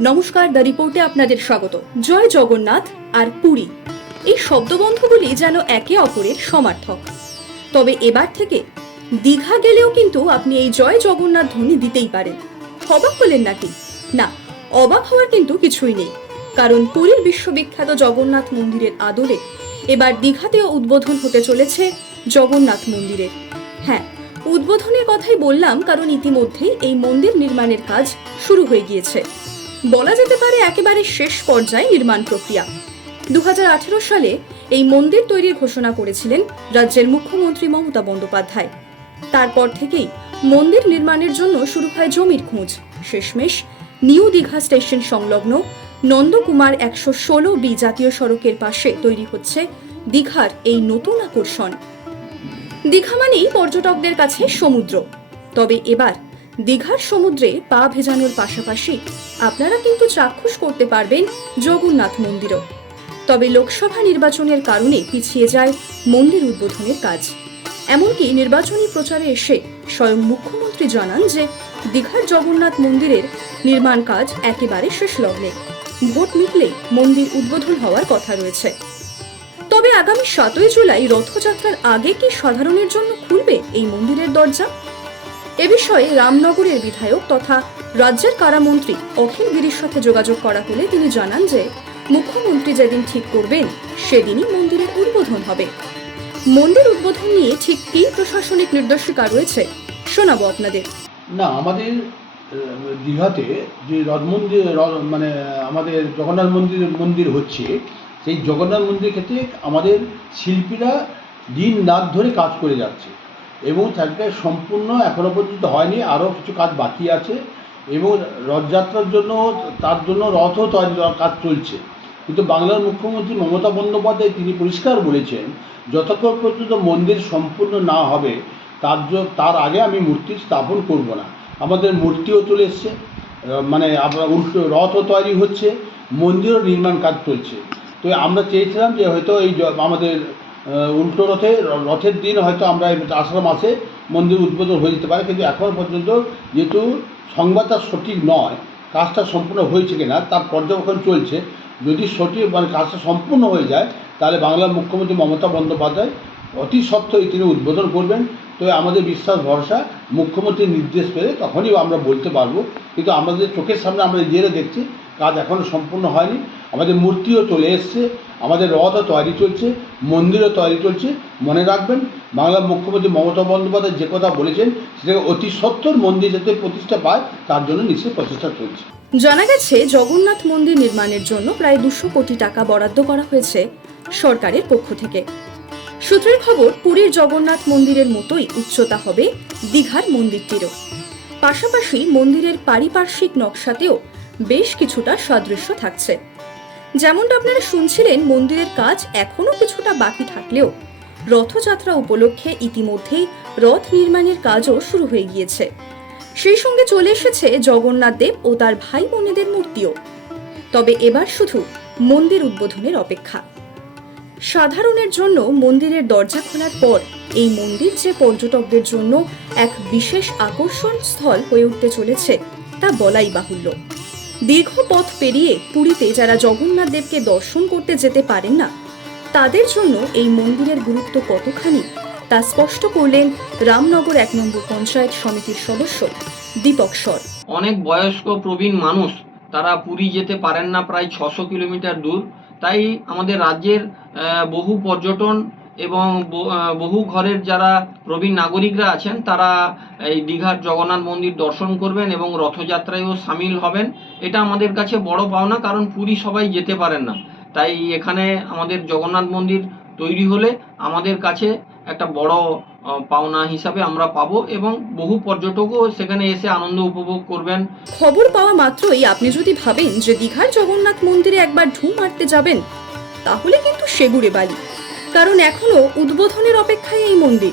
নমস্কার দ্য রিপোর্টে আপনাদের স্বাগত। জয় জগন্নাথ আর পুরী। এই শব্দবন্ধগুলি যেন একে অপরের সমার্থক। তবে এবার থেকে দীঘা গেলেও কিন্তু আপনি এই জয় জগন্নাথ ধ্বনি দিতেই পারেন। অবাক হলেন নাকি? না, অবাক হওয়ার কিন্তু কিছুই নেই। কারণ পুরীর বিশ্ববিখ্যাত জগন্নাথ মন্দিরের আদলে এবার দীঘাতেও উদ্বোধন হতে চলেছে জগন্নাথ মন্দিরের। হ্যাঁ উদ্বোধনের কথাই বললাম কারণ ইতিমধ্যেই এই মন্দির নির্মাণের কাজ শুরু হয়ে গিয়েছে। বলা যেতে পারে একেবারে শেষ পর্যায়ে নির্মাণ প্রক্রিয়া। দু হাজার আঠেরো সালে এই মন্দির তৈরির ঘোষণা করেছিলেন রাজ্যের মুখ্যমন্ত্রী মমতা বন্দ্যোপাধ্যায়। তারপর থেকেই মন্দির নির্মাণের জন্য শুরু হয় জমির খোঁজ। শেষমেশ নিউ দীঘা স্টেশন সংলগ্ন নন্দকুমার একশো ষোলো বি জাতীয় সড়কের পাশে তৈরি হচ্ছে দীঘার এই নতুন আকর্ষণ। দীঘা মানেই পর্যটকদের কাছে সমুদ্র। তবে এবার দীঘার সমুদ্রে পা ভেজানোর পাশাপাশি আপনারা কিন্তু চাক্ষুষ করতে পারবেন জগন্নাথ মন্দিরও। তবে লোকসভা নির্বাচনের কারণে পিছিয়ে যায় মন্দির উদ্বোধনের কাজ। এমনকি নির্বাচনী প্রচারে এসে স্বয়ং মুখ্যমন্ত্রী জানান যে দীঘার জগন্নাথ মন্দিরের নির্মাণ কাজ একেবারে শেষ লগ্নে ভোট মিটলে মন্দির উদ্বোধন হওয়ার কথা রয়েছে। তবে আগামী সাতই জুলাই রথযাত্রার আগে কি সাধারণের জন্য খুলবে এই মন্দিরের দরজা? এ বিষয়ে রামনগরের বিধায়ক তথা রাজ্যের কারামন্ত্রী অখিল গিরির সাথে যোগাযোগ করা হলে তিনি জানান যে, মুখ্যমন্ত্রী যেদিন ঠিক করবেন, সেদিনই মন্দিরের উদ্বোধন হবে। মন্দির উদ্বোধন নিয়ে ঠিক কী প্রশাসনিক নির্দেশিকা রয়েছে, শোনাবো আপনাদের। না, আমাদের দীঘাতে যে রথ মন্দির মানে আমাদের জগন্নাথ মন্দির মন্দির হচ্ছে, সেই জগন্নাথ মন্দির ক্ষেত্রে আমাদের শিল্পীরা দিন রাত ধরে কাজ করে যাচ্ছে। এবং তাকে সম্পূর্ণ এখনও পর্যন্ত হয়নি আরও কিছু কাজ বাকি আছে এবং রথযাত্রার জন্য তার জন্য রথও তৈরি কাজ চলছে। কিন্তু বাংলার মুখ্যমন্ত্রী মমতা বন্দ্যোপাধ্যায় তিনি পরিষ্কার বলেছেন যতক্ষণ পর্যন্ত মন্দির সম্পূর্ণ না হবে, তার তার আগে আমি মূর্তি স্থাপন করব না। আমাদের মূর্তিও চলে এসছে মানে আপনার উল্টো রথও তৈরি হচ্ছে, মন্দিরও নির্মাণ কাজ চলছে। তো আমরা চেয়েছিলাম যে হয়তো এই আমাদের উল্টো রথে, রথের দিন হয়তো আমরা আষাঢ় মাসে মন্দির উদ্বোধন হয়ে যেতে পারে, কিন্তু এখনও পর্যন্ত যেহেতু সংবাদটা সঠিক নয়, কাজটা সম্পূর্ণ হয়েছে কিনা, তার পর্যবেক্ষণ চলছে। যদি সঠিক মানে কাজটা সম্পূর্ণ হয়ে যায়, তাহলে বাংলার মুখ্যমন্ত্রী মমতা বন্দ্যোপাধ্যায় অতি সত্ত্বই তিনি উদ্বোধন করবেন। তো আমাদের বিশ্বাস, ভরসা, মুখ্যমন্ত্রীর নির্দেশ পেলে তখনই আমরা বলতে পারব। কিন্তু আমাদের চোখের সামনে আমরা নিজেরা দেখছি কাজ এখনও সম্পূর্ণ হয়নি। আমাদের মূর্তিও চলে এসছে, আমাদের রথও তৈরি চলছে, মন্দিরও তৈরি চলছে। মনে রাখবেন, বাংলার মুখ্যমন্ত্রী মমতা বন্দ্যোপাধ্যায় যে কথা বলেছেন, সেটাকে অতি সত্তর মন্দির যাতে প্রতিষ্ঠা পায়, তার জন্য নিশ্চয়ই প্রচেষ্টা চলছে। জানা গেছে, জগন্নাথ মন্দির নির্মাণের জন্য প্রায় দুশো কোটি টাকা বরাদ্দ করা হয়েছে সরকারের পক্ষ থেকে। সূত্রের খবর, পুরীর জগন্নাথ মন্দিরের মতোই উচ্চতা হবে দীঘার মন্দিরটিরও। পাশাপাশি মন্দিরের পারিপার্শ্বিক নকশাতেও বেশ কিছুটা সাদৃশ্য থাকছে। যেমনটা আপনারা শুনছিলেন, মন্দিরের কাজ এখনও কিছুটা বাকি থাকলেও রথযাত্রা উপলক্ষে ইতিমধ্যেই রথ নির্মাণের কাজও শুরু হয়ে গিয়েছে। সেই সঙ্গে চলে এসেছে জগন্নাথ দেব ও তার ভাই বোনেদের মূর্তিও। তবে এবার শুধু মন্দির উদ্বোধনের অপেক্ষা। সাধারণের জন্য মন্দিরের দরজা খোলার পর এই মন্দির যে পর্যটকদের জন্য এক বিশেষ আকর্ষণ স্থল হয়ে উঠতে চলেছে, তা বলাই বাহুল্য। দীর্ঘ পথ পেরিয়ে পুরীতে যারা জগন্নাথ দেবকে দর্শন করতে যেতে পারেন না, তাদের জন্য এই মন্দিরের গুরুত্ব কতখানি, তা স্পষ্ট করলেন রামনগর এক নম্বর পঞ্চায়েত সমিতির সদস্য দীপক সর। অনেক বয়স্ক প্রবীণ মানুষ, তারা পুরী যেতে পারেন না প্রায় ছশো কিলোমিটার দূর। তাই আমাদের রাজ্যের বহু পর্যটন এবং বহু ঘরের যারা প্রবীণ নাগরিকরা আছেন, তারা এই দীঘার জগন্নাথ মন্দির দর্শন করবেন এবং রথযাত্রায়ও সামিল হবেন। এটা আমাদের কাছে বড় পাওনা, কারণ পুরী সবাই যেতে পারেন না। তাই এখানে আমাদের জগন্নাথ মন্দির তৈরি হলে আমাদের কাছে একটা বড় পাওনা হিসাবে আমরা পাবো এবং বহু পর্যটকও সেখানে এসে আনন্দ উপভোগ করবেন। খবর পাওয়া মাত্রই আপনি যদি ভাবেন যে দীঘার জগন্নাথ মন্দিরে একবার ঢু মারতে যাবেন, তাহলে কিন্তু সেগুড়ে বালি। কারণ এখনও উদ্বোধনের অপেক্ষায় এই মন্দির।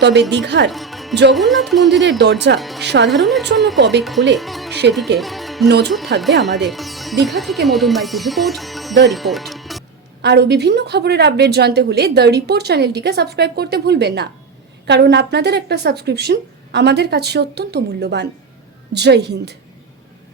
তবে দীঘার জগন্নাথ মন্দিরের দরজা সাধারণের জন্য কবে খোলে, সেদিকে নজর থাকবে আমাদের। দীঘা থেকে মদন মাইতির রিপোর্ট, দ্য রিপোর্ট। আরও বিভিন্ন খবরের আপডেট জানতে হলে দ্য রিপোর্ট চ্যানেলটিকে সাবস্ক্রাইব করতে ভুলবেন না। কারণ আপনাদের একটা সাবস্ক্রিপশন আমাদের কাছে অত্যন্ত মূল্যবান। জয় হিন্দ।